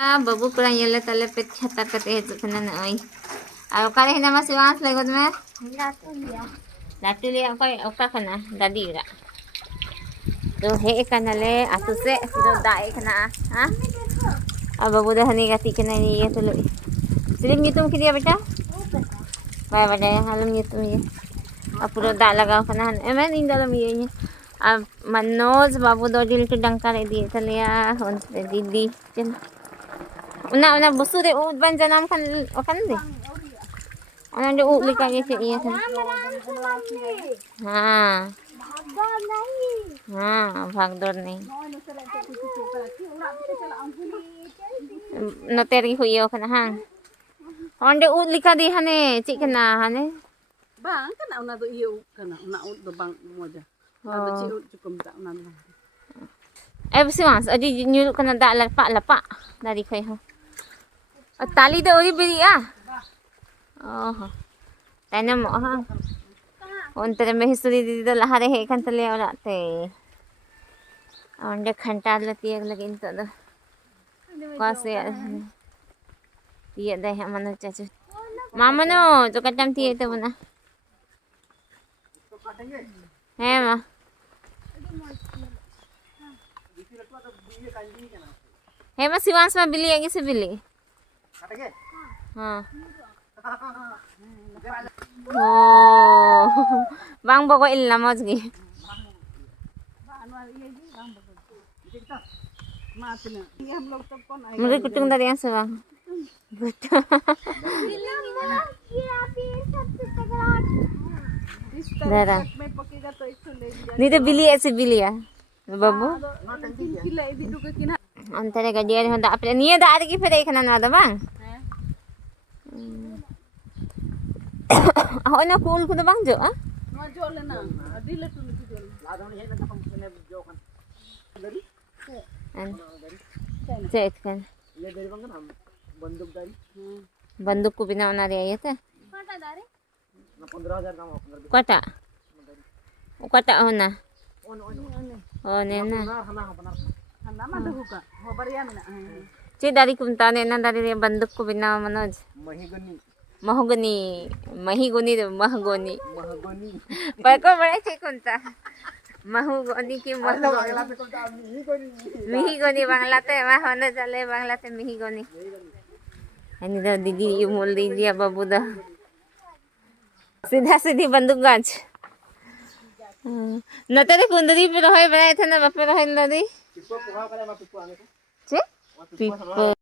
बाबू पूरा ये तले पे छत्ता कते है तो ना ओई आ ओकारे हिना मा सिवास लगोद में लाटू लिया ओका कना दादी रा तो हे कनाले आतु से सिरो दाए कना हां अब बाबू dah ni gati kena ni ya tulu siling ngitung ki dia beca bae bae halam ngitung ya apuro dak lagaw kana emen ing dalam iye nya अब मनोज बाबू दो दिल के डंका रे दिए तलिया होन दीदी चल una busu de ud ban janam kan de ona de ud lika ge che iya kan भागदौड़ नहीं नोतेरी हुई ओखना हां onde ud lika di hane cik kena hane bang kana una do iyo kana una ud do bang moja ado cik ud cukup tak una do besi mas adi nyuluk kena dak lapak dari kai ho tali do ori beri ah oh tanya mo ha ontere me histori didi do lahare he kan tale ola te onde khanta lati ag lagin to do kwase tiye dai ha mano chachu mama no to katam tiye to na he ma he ma siwans ma bili agi se bili हाँ bang bago illa mozgi मुझे कुटुंग dari yang sebang darah ni तो बिल्ली ऐसे बिल्ली है बाबू अंतरे गडिया रे दा अपने निये दा की फेरे खना ना दा bang oh na cool ko bang jo ah no jo le na adi le tu ni jo la da ni na ka pam ne jo kan dari an cek kan le dari bang kan बंदूक को बिना बना रही है तो काटा दारे ना 15000 का काटा वो काटा हो ना ओ ने ना हना मा दहु का हो बरिया में ना ची दारी कुंता ने ना दारी बंदूक को बिना मनोज महगनी महिगोनी महगोनी पर को बड़े ची कुंता महगोनी की मिहिगोनी बांग्लाते मा होने चले बांग्लाते मिहिगोनी ini dah didi umul didi apa buda सीधा सीधी बंदूक गाछ न तेरे कुंदरी पे रहे बनाए थे ना बापे रहे नदी पिप्पो